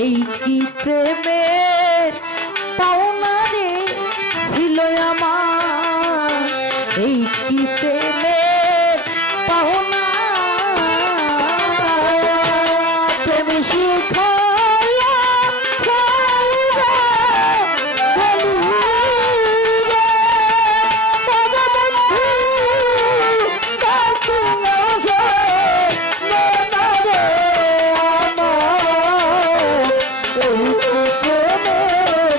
এই কি প্রেমের পাওনা রে ছিল আমার, এই কি প্রেমের পাওনা। প্রেমে শিখায়া ছাইরা গেলি রে, তবে বন্ধু কাছে আসে না রে আমার। এই কি প্রেমের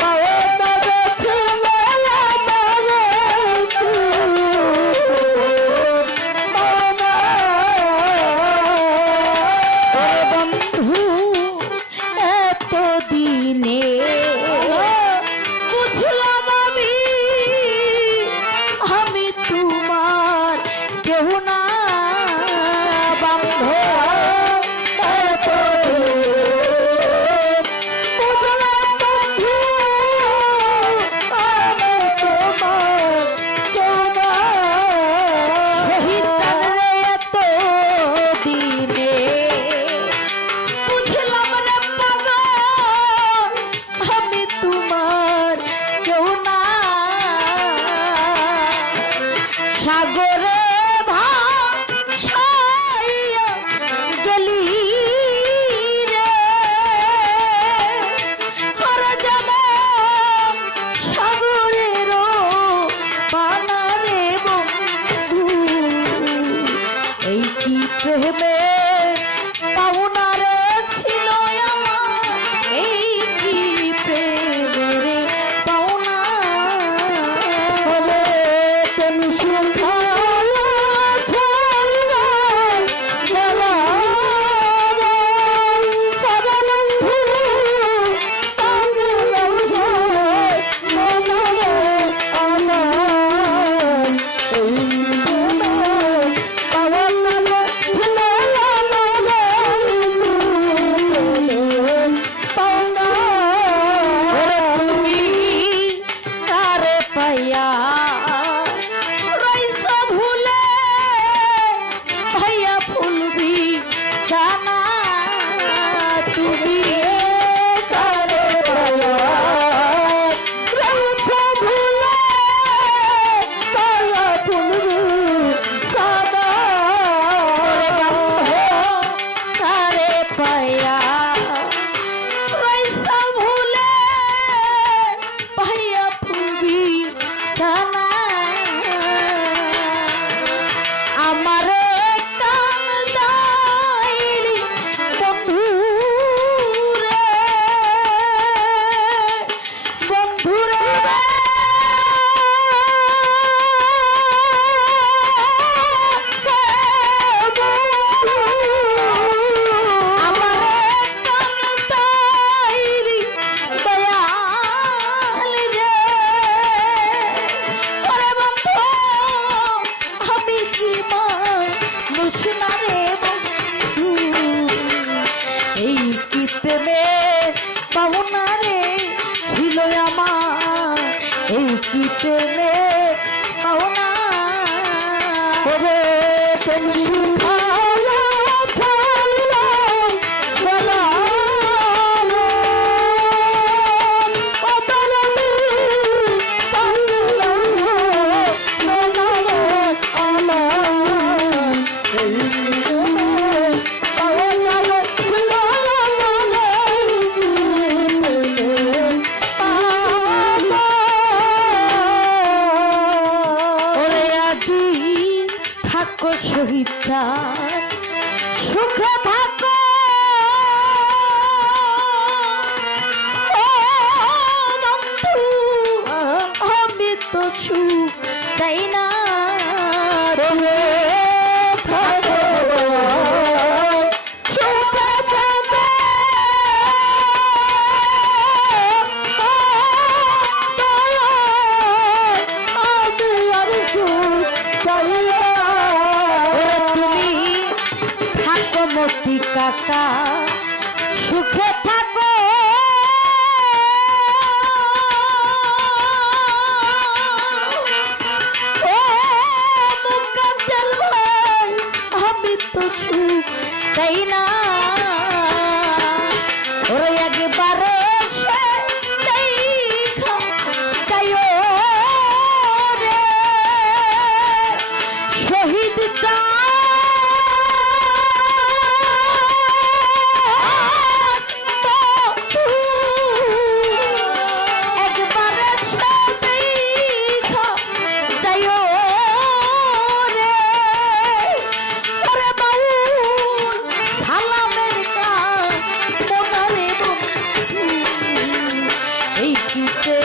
পাওনা রে ছিল আমার, বন্ধু এতদিনে বুঝলাম আমি তোমার কেউ না বন্ধু। বুঝলাম বন্ধু আমি তোমার কেউ না। শহীদ চাঁদরে এতদিনে বুঝলাম রে পাগল আমি তোমার কেউ না। সাগরে ভাসাইয়া গেলি রে, হরে যেমন সাগরেরও পানা রে বন্ধু। এই কি প্রেমের পাওনা রে ছিল আমার, এই কি প্রেমের পাওনা। তুমি শিখায়া ছাইরা গেলা রে, তবে বন্ধু কাছে আসে না রে আমার। এই প্রেমের পাওনা রে ছিল আমার, পাওনা। তুমি কারে পাইয়া রইছো ভুলে, ভাইয়া ফুলবি জানা। তুমি কারে পাইয়া রইছো ভুলে, ভাইয়া ফুলবি জানা। কারে পাইয়া রইছো ভুলে, ভাইয়া ফুলবি জানা। আমারে কান্দাইলি বন্ধু রে, বন্ধু রে। আমারে কান্দাইলি দয়াল রে, ওরে বন্ধু আমি কি মানুষ না রে বন্ধু। এই কি প্রেমের পাওনা রে ছিল আমার, এই কি প্রেমের পাওনা। ওরে তুমি শিখায়া ছাইরা গেলা রে, তবে বন্ধু কাছে আসে না রে আমার। এই প্রেমের পাওনা রে ছিল আমার। ওরে আজি থাকো শহীদ চাঁদ, সুখে থাকো ও বন্ধু। আমি তো সুখ চাই না রে, থাকো সুখে থাকো ও দয়াল, আমি আর সুখ চাই না। তুমি থাকো মতি কাকা, সুখে থাকো ও মুকাদ্দেল ভাই, আমি তো সুখ চাই না।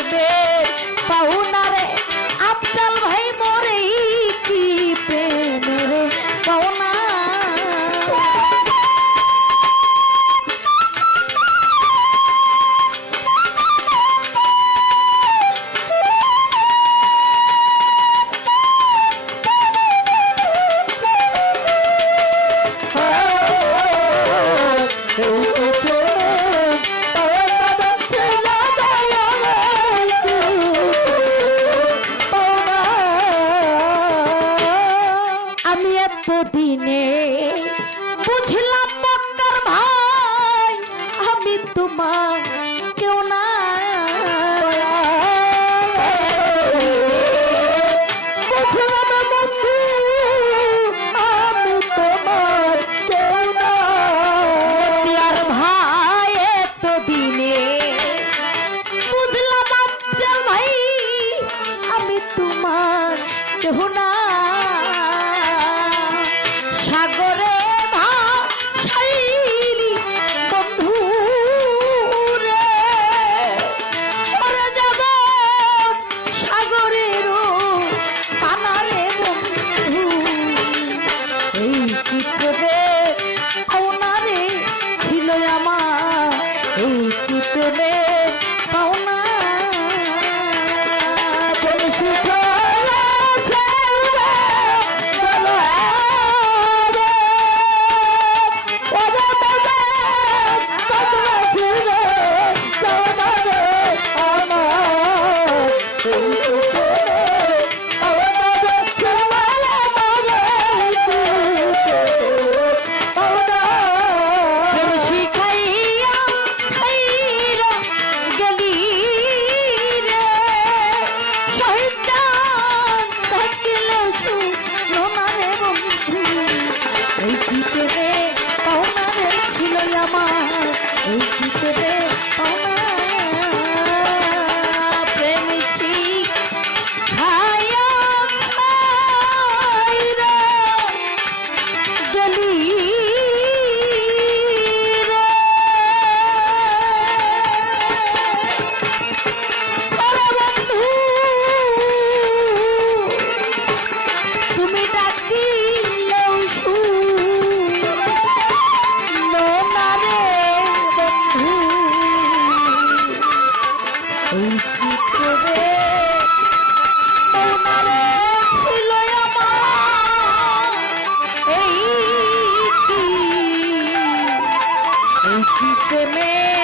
প্রেমে পাওনা রে আফজাল ভাই মোরে কি প্রেমের পাওনা দিনে বুঝলাম মক্কার ভাই আমি তোমার কেউ না বুঝলাম বন্ধু আমি তোমার কেউ না আর ভাই এত দিনে বুঝলাম আপনার ভাই আমি তোমার কেউ না সাগরে ভাসাইলি বন্ধু রে মরে যাব সাগরেরও পানারে বন্ধু এই চিত্রে পাওনারে ছিল আমার এই চিত্রে পাওনা में